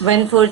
1/4